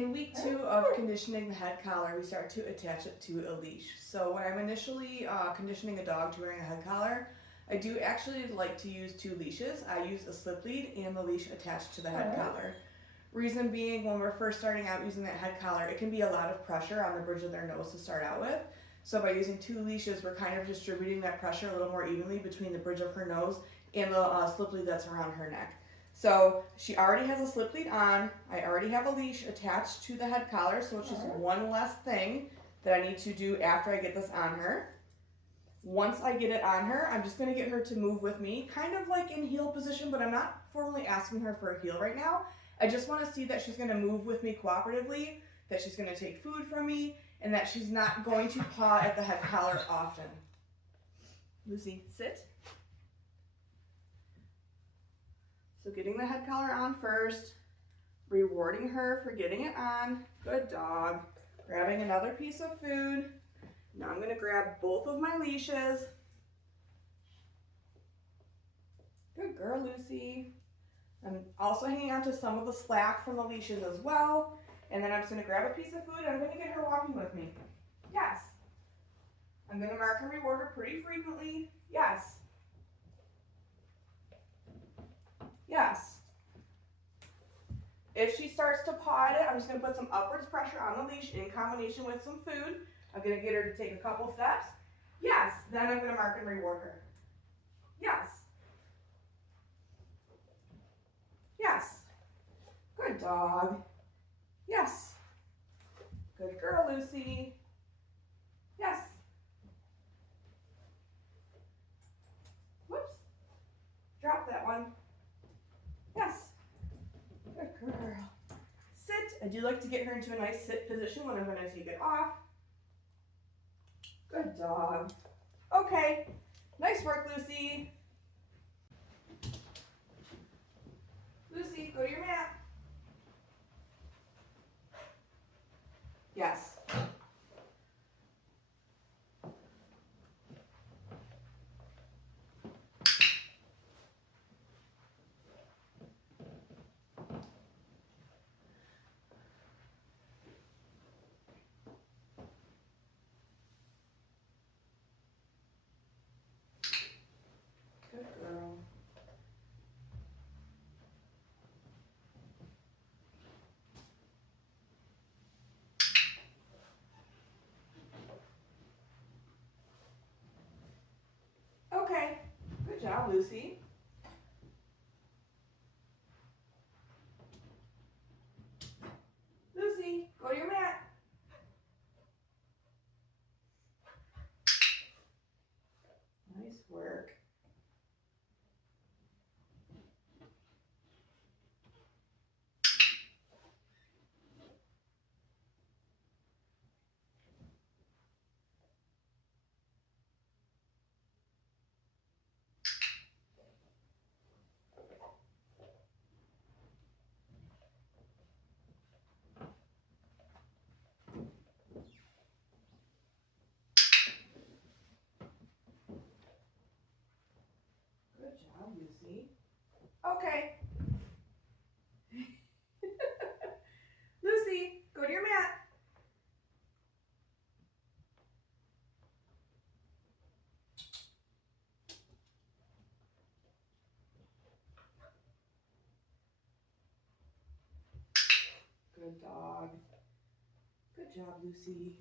In week 2 of conditioning the head collar, we start to attach it to a leash. So when I'm initially conditioning a dog to wearing a head collar, I do actually like to use 2 leashes. I use a slip lead and the leash attached to the head collar. Reason being, when we're first starting out using that head collar, it can be a lot of pressure on the bridge of their nose to start out with. So by using 2 leashes, we're kind of distributing that pressure a little more evenly between the bridge of her nose and the slip lead that's around her neck. So she already has a slip lead on. I already have a leash attached to the head collar, so it's just one less thing that I need to do after I get this on her. Once I get it on her, I'm just going to get her to move with me, kind of like in heel position, but I'm not formally asking her for a heel right now. I just want to see that she's going to move with me cooperatively, that she's going to take food from me, and that she's not going to paw at the head collar often. Lucy, sit. So getting the head collar on first, rewarding her for getting it on. Good dog. Grabbing another piece of food. Now I'm going to grab both of my leashes. Good girl, Lucy. I'm also hanging on to some of the slack from the leashes as well. And then I'm just going to grab a piece of food and I'm going to get her walking with me. Yes. I'm going to mark and reward her pretty frequently. Yes. Yes. If she starts to paw at it, I'm just going to put some upwards pressure on the leash in combination with some food. I'm going to get her to take a couple steps. Yes. Then I'm going to mark and reward her. Yes. Yes. Good dog. Yes. Good girl, Lucy. Yes. Whoops. Drop that one. Yes. Good girl. Sit. I do like to get her into a nice sit position when I'm going to take it off. Good dog. Okay. Nice work, Lucy. Lucy, go to your mat. Yes. Good girl. Okay. Good job, Lucy. Lucy, go to your mat. Nice work. Good job, Lucy. Okay. Lucy, go to your mat. Good dog. Good job, Lucy.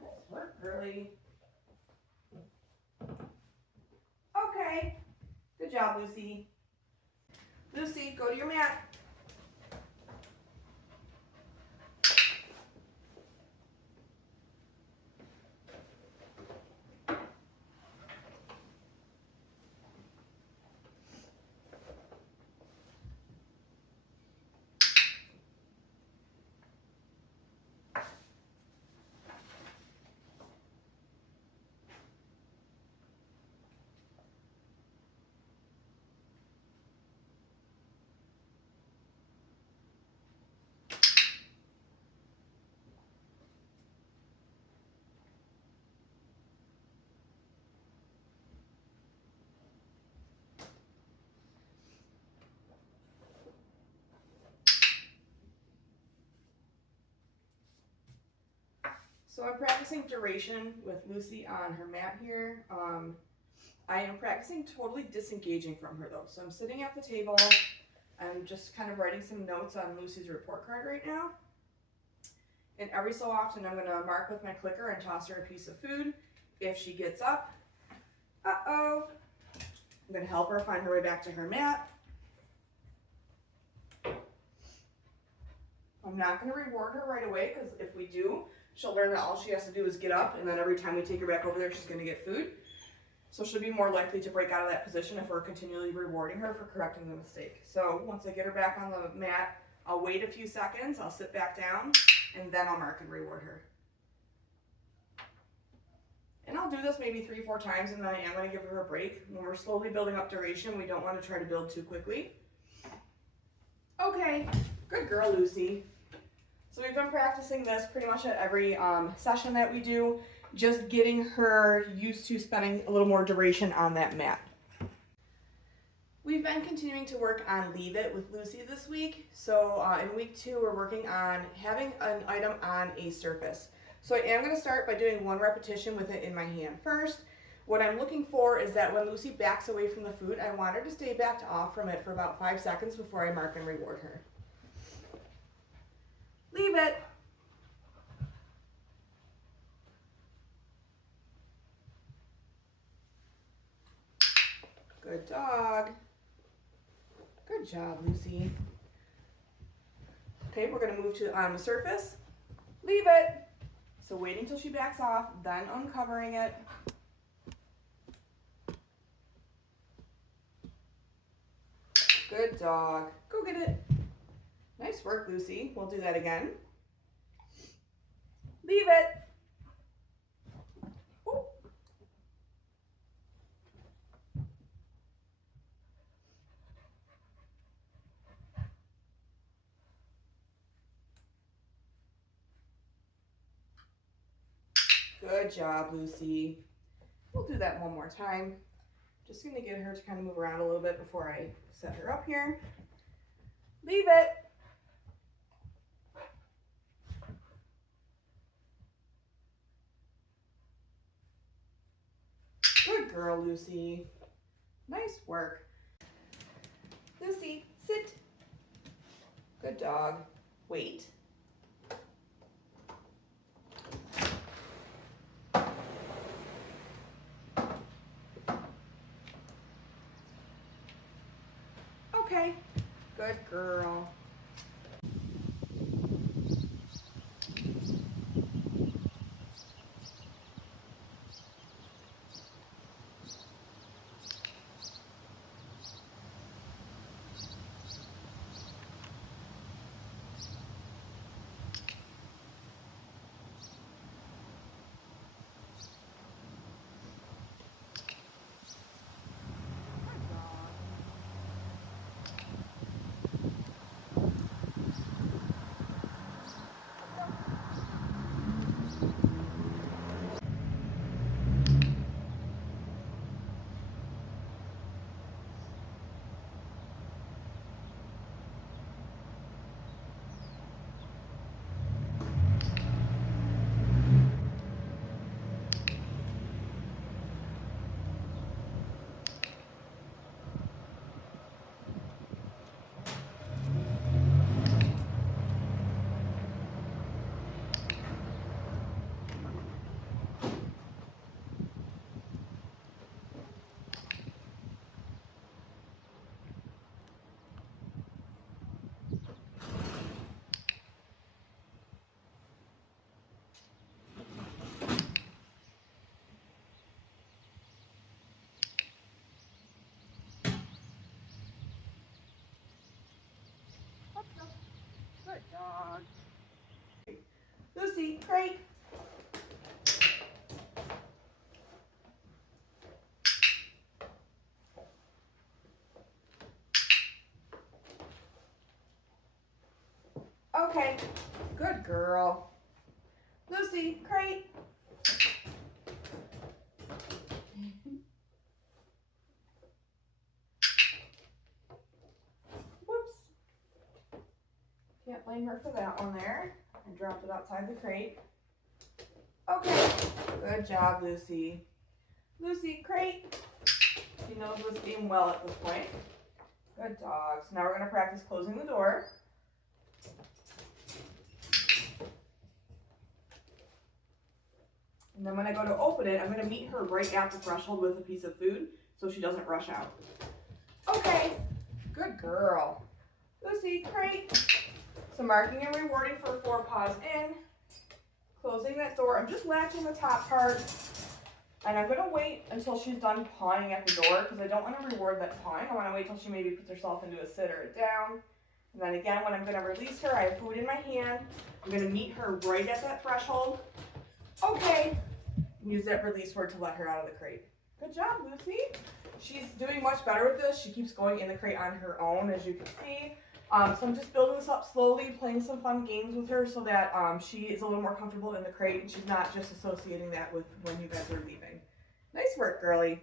Nice work, girly. Okay. Good job, Lucy. Lucy, go to your mat. So I'm practicing duration with Lucy on her mat here. I am practicing totally disengaging from her though. So I'm sitting at the table. I'm just kind of writing some notes on Lucy's report card right now. And every so often I'm gonna mark with my clicker and toss her a piece of food. If she gets up, I'm gonna help her find her way back to her mat. I'm not gonna reward her right away because if we do, she'll learn that all she has to do is get up, and then every time we take her back over there, she's gonna get food. So she'll be more likely to break out of that position if we're continually rewarding her for correcting the mistake. So once I get her back on the mat, I'll wait a few seconds, I'll sit back down, and then I'll mark and reward her. And I'll do this maybe 3-4 times, and then I am going to give her a break. When we're slowly building up duration, we don't want to try to build too quickly. Okay, good girl, Lucy. So we've been practicing this pretty much at every session that we do, just getting her used to spending a little more duration on that mat. We've been continuing to work on Leave It with Lucy this week. So in week 2, we're working on having an item on a surface. So I am going to start by doing 1 repetition with it in my hand first. What I'm looking for is that when Lucy backs away from the food, I want her to stay backed off from it for about 5 seconds before I mark and reward her. Leave it. Good dog. Good job, Lucy. Okay, we're going to move to on the surface. Leave it. So waiting till she backs off, then uncovering it. Good dog. Go get it. Nice work, Lucy. We'll do that again. Leave it. Ooh. Good job, Lucy. We'll do that one more time. Just going to get her to kind of move around a little bit before I set her up here. Leave it. Good girl, Lucy. Nice work. Lucy, sit. Good dog. Wait. Okay. Good girl. Good dog. Lucy, great. Okay, good girl. Lucy, great. Whoops. Can't blame her for that one there. I dropped it outside the crate. Okay, good job, Lucy. Lucy, crate. She knows this game well at this point. Good dog. So now we're going to practice closing the door. And then when I go to open it, I'm going to meet her right at the threshold with a piece of food so she doesn't rush out. Okay, good girl. Lucy, crate. So marking and rewarding for 4 paws in. Closing that door. I'm just latching the top part. And I'm going to wait until she's done pawing at the door because I don't want to reward that pawing. I want to wait till she maybe puts herself into a sit or a down. And then again, when I'm going to release her, I have food in my hand. I'm going to meet her right at that threshold. Okay. Use that release word to let her out of the crate. Good job, Lucy. She's doing much better with this. She keeps going in the crate on her own, as you can see. So I'm just building this up slowly, playing some fun games with her so that she is a little more comfortable in the crate and she's not just associating that with when you guys are leaving. Nice work, girlie.